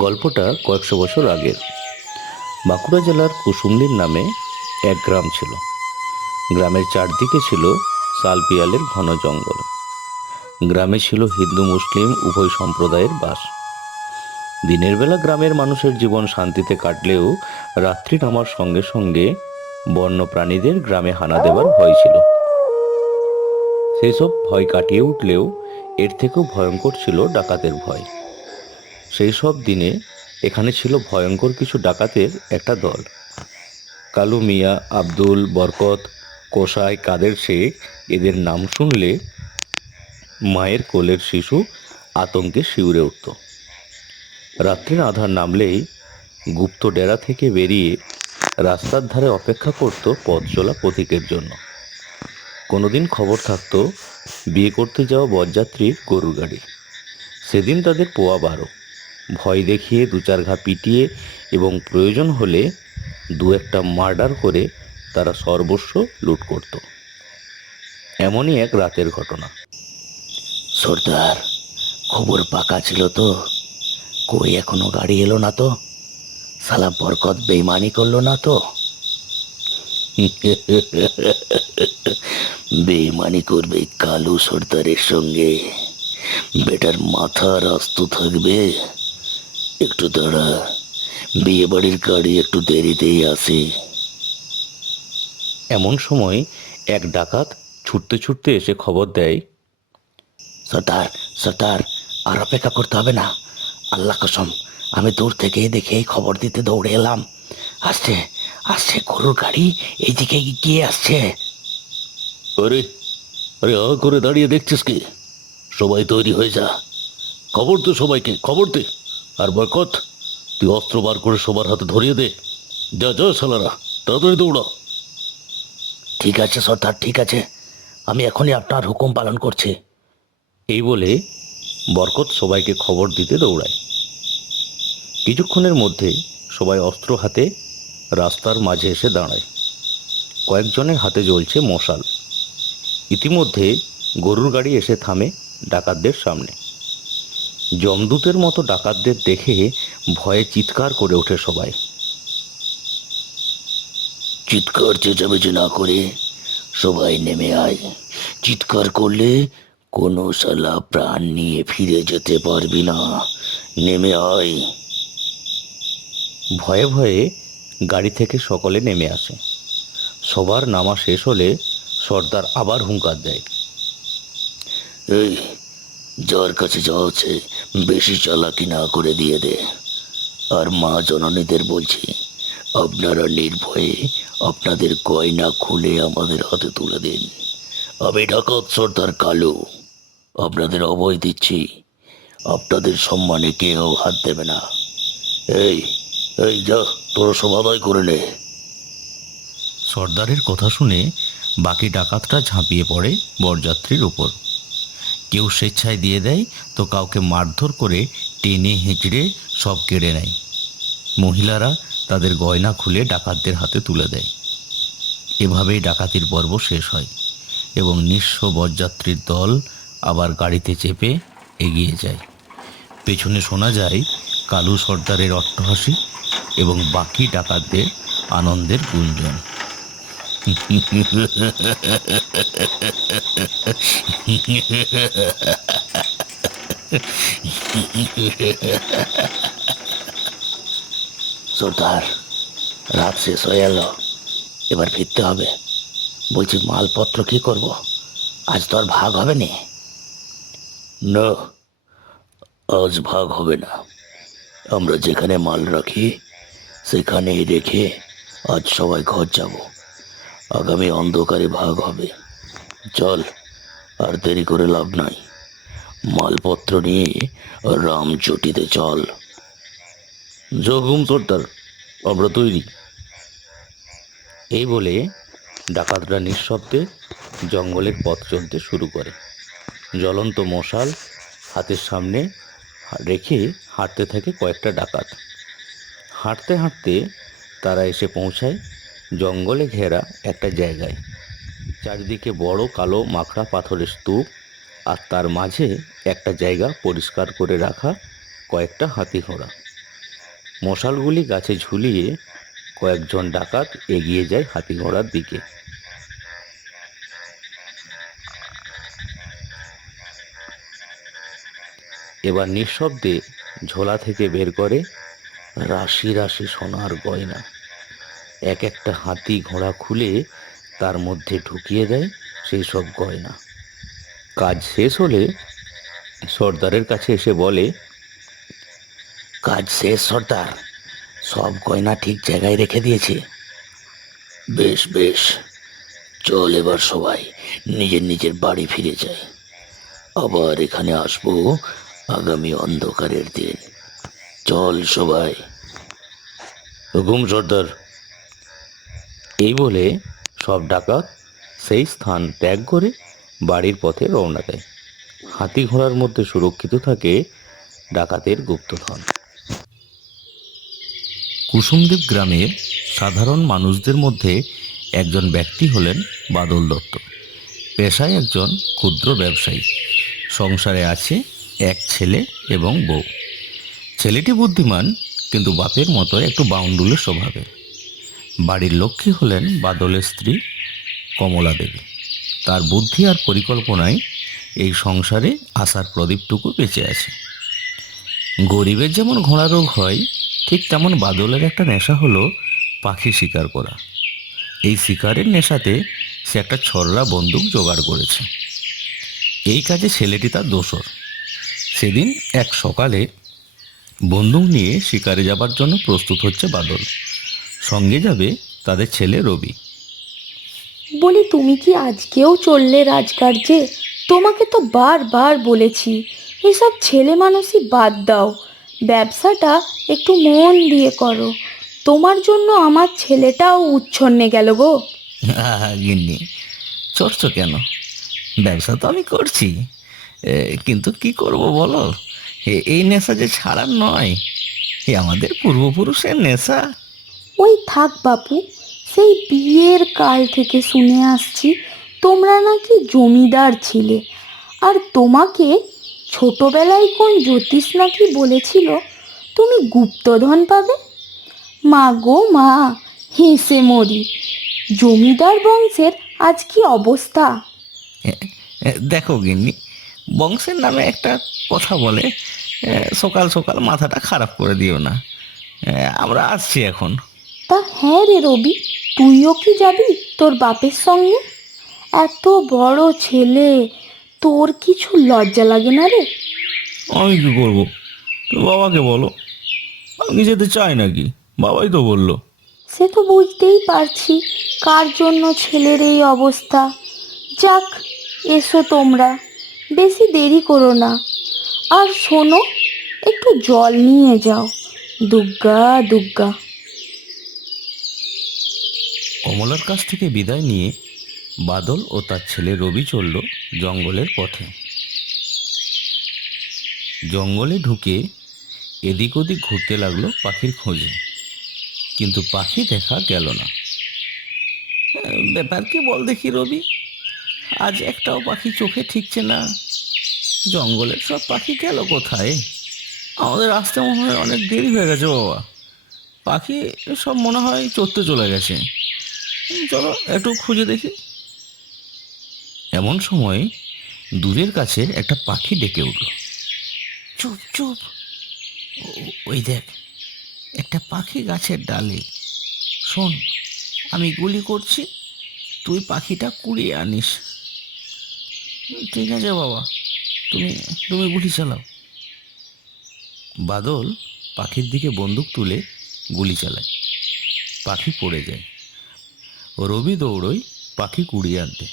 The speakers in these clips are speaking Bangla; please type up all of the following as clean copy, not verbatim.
গল্পটা কয়েকশো বছর আগের। বাঁকুড়া জেলার কুসুমলীর নামে এক গ্রাম ছিল। গ্রামের চারদিকে ছিল শালপিয়ালের ঘন জঙ্গল। গ্রামে ছিল হিন্দু মুসলিম উভয় সম্প্রদায়ের বাস। দিনের বেলা গ্রামের মানুষের জীবন শান্তিতে কাটলেও রাত্রি নামার সঙ্গে সঙ্গে বন্য প্রাণীদের গ্রামে হানা দেবার ভয় ছিল। সেসব ভয় কাটিয়ে উঠলেও এর থেকেও ভয়ঙ্কর ছিল ডাকাতের ভয়। সেই সব দিনে এখানে ছিল ভয়ঙ্কর কিছু ডাকাতের একটা দল। কালু মিয়া, আব্দুল, বরকত, কোসাই, কাদের শেখ, এদের নাম শুনলে মায়ের কোলের শিশু আতঙ্কে শিউরে উঠত। রাত্রির আঁধার নামলেই গুপ্ত ডেরা থেকে বেরিয়ে রাস্তার ধারে অপেক্ষা করত পথ চলা পথিকের জন্য। কোনোদিন খবর থাকতো বিয়ে করতে যাওয়া বরযাত্রীর গরুর গাড়ি। সেদিন তাদের পোয়া 12। ভয় দেখিয়ে দু চার ঘা পিটিয়ে এবং প্রয়োজন হলে দু একটা মার্ডার করে তারা সর্বস্ব লুট করত। এমনই এক রাতের ঘটনা। সর্দার, খবর পাকা ছিল তো? কই এখনো গাড়ি এলো না তো? শালা বরকত বেইমানি করলো না তো? বেইমানি করবে কালু সর্দারের সঙ্গে? বেটার মাথা রাস্ত থাকবে। একটু দাঁড়া, বিয়ে বাড়ির গাড়ি একটু দেরিতেই আসে। এমন সময় এক ডাকাত ছুটতে ছুটতে এসে খবর দেয়, সর্দার, সর্দার, আর অপেক্ষা করতে হবে না। আল্লাহ কসম, আমি দূর থেকে দেখে খবর দিতে দৌড়ে এলাম। আসছে, আসছে গরুর গাড়ি, এইদিকে গিয়ে আসছে। আরে আরে করে দাঁড়িয়ে দেখছিস কি? সবাই তৈরি হয়ে যা। খবর দে, সবাইকে খবর দে। আর বরকত, তুই অস্ত্র বার করে সবার হাতে ধরিয়ে দে। যা যা শালারা, তাড়াতাড়ি দৌড়া। ঠিক আছে সর্দার, ঠিক আছে, আমি এখনই আপনার হুকুম পালন করছি। এই বলে বরকত সবাইকে খবর দিতে দৌড়ায়। কিছুক্ষণের মধ্যে সবাই অস্ত্র হাতে রাস্তার মাঝে এসে দাঁড়ায়। কয়েকজনের হাতে জ্বলছে মশাল। ইতিমধ্যে গরুর গাড়ি এসে থামে ডাকাতদের সামনে। যমদূতের মতো ডাকাতদের দেখে ভয়ে চিৎকার করে ওঠে সবাই। চিৎকার চেঁচামেচি না করে সবাই নেমে আয়। চিৎকার করলে কোনো শালা প্রাণ নিয়ে ফিরে যেতে পারবি না। নেমে আয়। ভয়ে ভয়ে গাড়ি থেকে সকলে নেমে আসে। সবার নামা শেষ হলে সর্দার আবার হুঙ্কার দেয়, এই, যার কাছে যা আছে বেশি চালাকি না করে দিয়ে দে। আর মা জননীদের বলছি, আপনারা নির্ভয়ে আপনাদের গয়না খুলে আমাদের হাতে তুলে দিন। আমি ডাকাত সর্দার কালু আপনাদের অভয় দিচ্ছি। আপনাদের সম্মানে কেউ হাত দেবে না। এই, এই যা, তোরা সব আদায় করে নে। সর্দারের কথা শুনে বাকি ডাকাতরা ঝাঁপিয়ে পড়ে বরযাত্রীর ওপর। কেউ স্বেচ্ছায় দিয়ে দেয়, তো কাউকে মারধর করে টেনে হেঁচড়ে সব কেড়ে নেয়। মহিলারা তাদের গয়না খুলে ডাকাতদের হাতে তুলে দেয়। এভাবেই ডাকাতির পর্ব শেষ হয় এবং নিঃস্ব বরযাত্রীর দল আবার গাড়িতে চেপে এগিয়ে যায়। পেছনে শোনা যায় কালু সর্দারের অট্টহাসি এবং বাকি ডাকাতদের আনন্দের গুঞ্জন। সর্দার, রাত শেষ হয়ে এলো, এবার ফিরতে হবে। বলছি, মালপত্র কি করব? আজ তো আর ভাগ হবে না। না, আজ ভাগ হবে না। আমরা যেখানে মাল রাখি সেখানেই রেখে আজ সবাই ঘর যাব। আগামী অন্ধকারে ভাগ হবে। চল, আর দেরি করে লাভ নাই। মালপত্র নিয়ে রামচটিতে চল। জহুম সর্দার, আমরা তৈরি। এই বলে ডাকাতরা নিঃশব্দে জঙ্গলের পথ চলতে শুরু করে। জ্বলন্ত মশাল হাতের সামনে রেখে হাঁটতে থাকে কয়েকটা ডাকাত। হাঁটতে হাঁটতে তারা এসে পৌঁছায় জঙ্গলে ঘেরা একটা জায়গায়। চারিদিকে বড় কালো মাখড়া পাথরের স্তূপ, আর তার মাঝে একটা জায়গা পরিষ্কার করে রাখা কয়েকটা হাতি ঘোড়া। মশালগুলি গাছে ঝুলিয়ে কয়েকজন ডাকাত এগিয়ে যায় হাতি ঘোড়ার দিকে। এবার নিঃশব্দে ঝোলা থেকে বের করে রাশি রাশি সোনার গয়না। এক একটা হাতি ঘোড়া খুলে তার মধ্যে ঢুকিয়ে দেয় সেই সব গয়না। কাজ শেষ হলে সর্দারের কাছে এসে বলে, কাজ শেষ সর্দার, সব গয়না ঠিক জায়গায় রেখে দিয়েছি। বেশ বেশ, চল এবার সবাই নিজের নিজের বাড়ি ফিরে যায়। আবার এখানে আসবো আগামী অন্ধকারের দিন। চল সবাই। হুকুম সর্দার। এই বলে সব ডাকাত সেই স্থান ত্যাগ করে বাড়ির পথে রওনা দেয়। হাতি ঘোড়ার মধ্যে সুরক্ষিত থাকে ডাকাতের গুপ্তধন। কুসুমদ্বীপ গ্রামের সাধারণ মানুষদের মধ্যে একজন ব্যক্তি হলেন বাদল দত্ত। পেশায় একজন ক্ষুদ্র ব্যবসায়ী। সংসারে আছে এক ছেলে এবং বউ। ছেলেটি বুদ্ধিমান, কিন্তু বাপের মতো একটু বাউন্ডুলের স্বভাবের। বাড়ির লক্ষ্মী হলেন বাদলের স্ত্রী কমলা দেবী। তার বুদ্ধি আর পরিকল্পনায় এই সংসারে আশার প্রদীপটুকু বেঁচে আছে। গরিবের যেমন ঘোড়া রোগ হয়, ঠিক তেমন বাদলের একটা নেশা হলো পাখি শিকার করা। এই শিকারের নেশাতে সে একটা ছরলা বন্দুক জোগাড় করেছে। এই কাজে ছেলেটি তার দোসর। সেদিন এক সকালে বন্দুক নিয়ে শিকারে যাবার জন্য প্রস্তুত হচ্ছে বাদল। সঙ্গে যাবে তাদের ছেলে রবি। বলি, তুমি কি আজকেও চললে রাজকার্যে? তোমাকে তো বারবার বলেছি এসব ছেলে মানুষই বাদ দাও, ব্যবসাটা একটু মন দিয়ে করো। তোমার জন্য আমার ছেলেটাও উচ্ছন্নে গেল গো। গিন্নি, চড়ছো কেন? ব্যবসা তো আমি করছি, কিন্তু কি করব বলো, এই নেশা যে ছাড়ার নয়, এ আমাদের পূর্বপুরুষের নেশা। ওই থাক বাপু, সেই বিয়ের কাল থেকে শুনে আসছি তোমরা নাকি জমিদার ছিলে, আর তোমাকে ছোটবেলায় কোন জ্যোতিষ নাকি বলেছিল তুমি গুপ্তধন পাবে। মা গো মা, হেসে মরি। জমিদার বংশের আজ কি অবস্থা। দেখো গিন্নি, বংশের নামে একটা কথা বলে, সকাল সকাল মাথাটা খারাপ করে দিও না। আমরা আসছি এখন। তা হ্যাঁ রে রবি, তুইও কি যাবি তোর বাপের সঙ্গে? এত বড় ছেলে, তোর কিছু লজ্জা লাগে না রে? আমি কি করবো? তুমি বাবাকে বলো। আমি যেতে চাই নাকি? বাবাই তো বললো। সে তো বুঝতেই পারছি কার জন্য ছেলের এই অবস্থা। যাক, এসো তোমরা, বেশি দেরি করো না। আর শোনো, একটু জল নিয়ে যাও। দুগ্গা দুগ্গা। কমলার কাছ থেকে বিদায় নিয়ে বাদল ও তার ছেলে রবি চলল জঙ্গলের পথে। জঙ্গলে ঢুকে এদিক ওদিক ঘুরতে লাগলো পাখির খোঁজে, কিন্তু পাখি দেখা গেল না। ব্যাপার কি বল দেখি রবি, আজ একটাও পাখি চোখে ঠিকছে না। জঙ্গলের সব পাখি গেল কোথায়? আমাদের আসতে মনে হয় অনেক দেরি হয়ে গেছে বাবা। পাখি সব মনে হয় চড়তে চলে গেছে। চলো একটু খুঁজে দেখি। এমন সময় দূরের কাছে একটা পাখি ডেকে উঠল। চুপ চুপ, ওই দেখ, একটা পাখি গাছের ডালে। শোন, আমি গুলি করছি, তুই পাখিটা কুড়িয়ে আনিস। ঠিক আছে বাবা, তুমি তুমি গুলি চালাও। বাদল পাখির দিকে বন্দুক তুলে গুলি চালায়। পাখি পড়ে যায়। রবি দৌড়োয় পাখি কুড়িয়ে আনতে।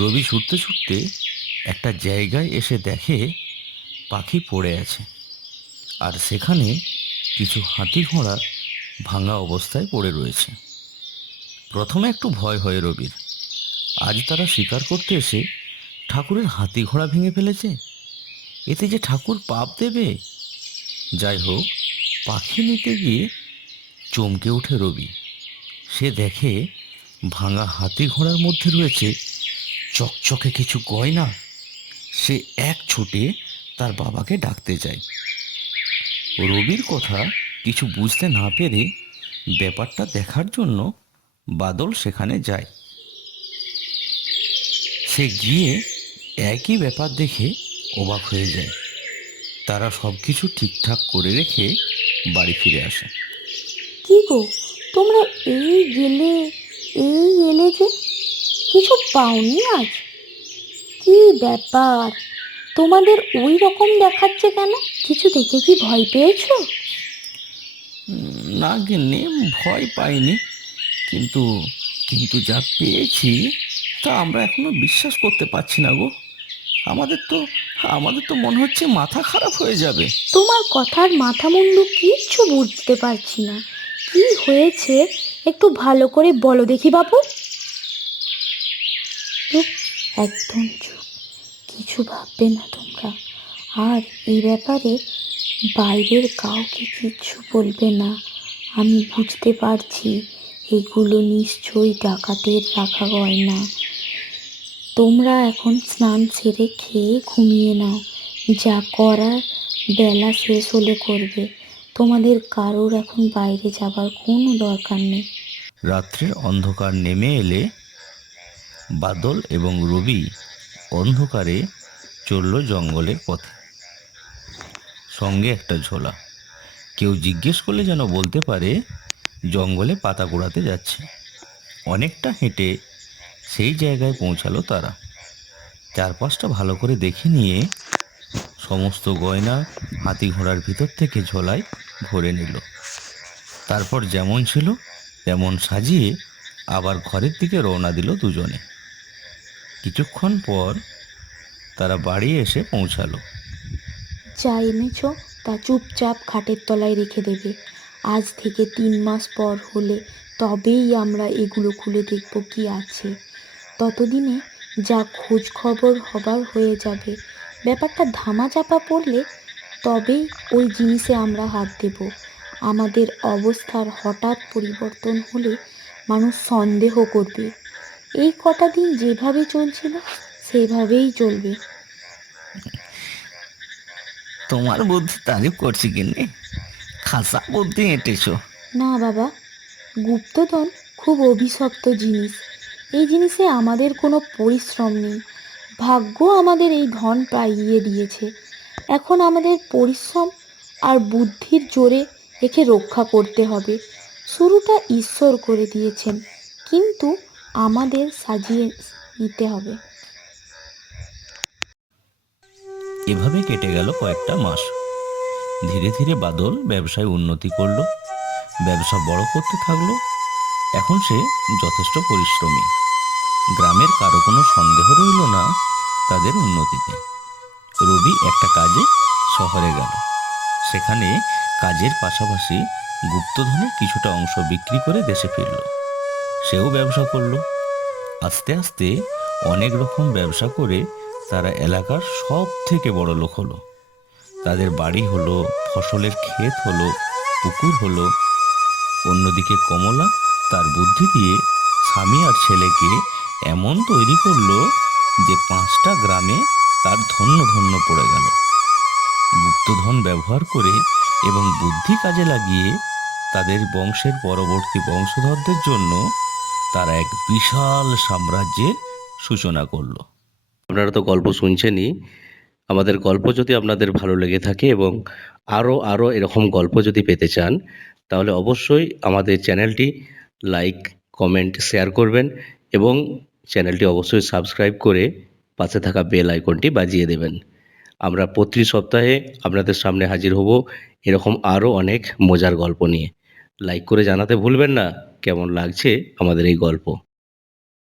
রবি ছুটতে ছুটতে একটা জায়গায় এসে দেখে পাখি পড়ে আছে, আর সেখানে কিছু হাতি ঘোড়া ভাঙা অবস্থায় পড়ে রয়েছে। প্রথমে একটু ভয় হয় রবির। আজ তারা শিকার করতে এসে ঠাকুরের হাতি ঘোড়া ভেঙে ফেলেছে, এতে যে ঠাকুর পাপ দেবে। যাই হোক, পাখি নিতে গিয়ে চমকে ওঠে রবি। সে দেখে ভাঙা হাতি ঘোড়ার মধ্যে রয়েছে চকচকে কিছু গয়না। সে এক ছুটে তার বাবাকে ডাকতে যায়। রবির কথা কিছু বুঝতে না পেরে ব্যাপারটা দেখার জন্য বাদল সেখানে যায়। সে গিয়ে একই ব্যাপার দেখে অবাক হয়ে যায়। তারা সব কিছু ঠিকঠাক করে রেখে বাড়ি ফিরে আসে। কি গো, তোমরা এই এলে যে কিছু পাওনি আজ? কি ব্যাপার, তোমাদের ওই রকম দেখাচ্ছে কেন? কিছু দেখে কি ভয় পেয়েছো? না গিন্নি, ভয় পাইনি, কিন্তু কিন্তু যা পেয়েছি তা আমরা এখনো বিশ্বাস করতে পারছি না গো। আমাদের তো মনে হচ্ছে মাথা খারাপ হয়ে যাবে। তোমার কথার মাথা মুন্ডু কিচ্ছু বুঝতে পারছি না। কি হয়েছে একটু ভালো করে বলো দেখি বাবু। চুপ, একদম চুপ, কিছু ভাববে না তোমরা। আর এই ব্যাপারে বাইরের কাউকে কিচ্ছু বলবে না। আমি বুঝতে পারছি এগুলো নিশ্চয়ই ডাকাতের রাখা গয়না। তোমরা এখন স্নান সেরে খেয়ে ঘুমিয়ে নাও, যা করার বেলা শেষ হলে করবে। তোমাদের কারোর এখন বাইরে যাবার কোনো দরকার নেই। রাত্রে অন্ধকার নেমে এলে বাদল এবং রবি অন্ধকারে চলল জঙ্গলের পথে, সঙ্গে একটা ঝোলা। কেউ জিজ্ঞেস করলে যেন বলতে পারে জঙ্গলে পাতা কুড়াতে যাচ্ছে। অনেকটা হেঁটে সেই জায়গায় পৌঁছালো তারা। চারপাশটা ভালো করে দেখে নিয়ে সমস্ত গয়না হাতি ঘোড়ার ভিতর থেকে ঝোলায় ভরে নিল। তারপর যেমন ছিল তেমন সাজিয়ে আবার ঘরের দিকে রওনা দিল দুজনে। কিছুক্ষণ পর তারা বাড়ি এসে পৌঁছালো। যা এনেছো তা চুপচাপ খাটের তলায় রেখে দেবে। আজ থেকে 3 মাস পর হলে তবেই আমরা এগুলো খুলে দেখব কি আছে। ততদিনে যা খোঁজ খবর হবার হয়ে যাবে। ব্যাপারটা ধামাচাপা পড়লে তবেই ওই জিনিসে আমরা হাত দেব। আমাদের অবস্থার হঠাৎ পরিবর্তন হলে মানুষ সন্দেহ করবে। এই কটা দিন যেভাবে চলছিল সেভাবেই চলবে। তোমার বুদ্ধি তারিফ করছি কিন্নি, খাসা বুদ্ধি এঁটেছো। না বাবা, গুপ্তধন খুব অভিশপ্ত জিনিস। এই জিনিসে আমাদের কোনো পরিশ্রম নেই। ভাগ্য আমাদের এই ধন পাইয়ে দিয়েছে। এখন আমাদের পরিশ্রম আর বুদ্ধির জোরে একে রক্ষা করতে হবে। শুরুটা ঈশ্বর করে দিয়েছেন, কিন্তু আমাদের সাজিয়ে নিতে হবে। এভাবে কেটে গেল কয়েকটা মাস। ধীরে ধীরে বাদল ব্যবসায় উন্নতি করলো, ব্যবসা বড় করতে থাকলো। এখন সে যথেষ্ট পরিশ্রমী। গ্রামের কারো কোনো সন্দেহ রইল না তাদের উন্নতিতে। রবি একটা কাজে শহরে গেল। সেখানে কাজের পাশাপাশি গুপ্তধনের কিছুটা অংশ বিক্রি করে দেশে ফিরল। সেও ব্যবসা করলো। আস্তে আস্তে অনেক রকম ব্যবসা করে তারা এলাকার সব থেকে বড় লোক হলো। তাদের বাড়ি হলো, ফসলের ক্ষেত হলো, পুকুর হলো। অন্যদিকে কমলা তার বুদ্ধি দিয়ে স্বামী আর ছেলেকে এমন তৈরি করলো যে 5টা গ্রামে তার ধন্য ধন্য পড়ে গেল। গুপ্তধন ব্যবহার করে এবং বুদ্ধি কাজে লাগিয়ে তাদের বংশের পরবর্তী বংশধরদের জন্য তারা এক বিশাল সাম্রাজ্যের সূচনা করলো। আপনারা তো গল্প শুনছেনই। আমাদের গল্প যদি আপনাদের ভালো লেগে থাকে এবং আরও এরকম গল্প যদি পেতে চান, তাহলে অবশ্যই আমাদের চ্যানেলটি লাইক, কমেন্ট, শেয়ার করবেন এবং চ্যানেলটি অবশ্যই সাবস্ক্রাইব করে পাশে থাকা বেল আইকনটি বাজিয়ে দেবেন। আমরা প্রতি সপ্তাহে আপনাদের সামনে হাজির হব এরকম আরও অনেক মজার গল্প নিয়ে। লাইক করে জানাতে ভুলবেন না কেমন লাগছে আমাদের এই গল্প।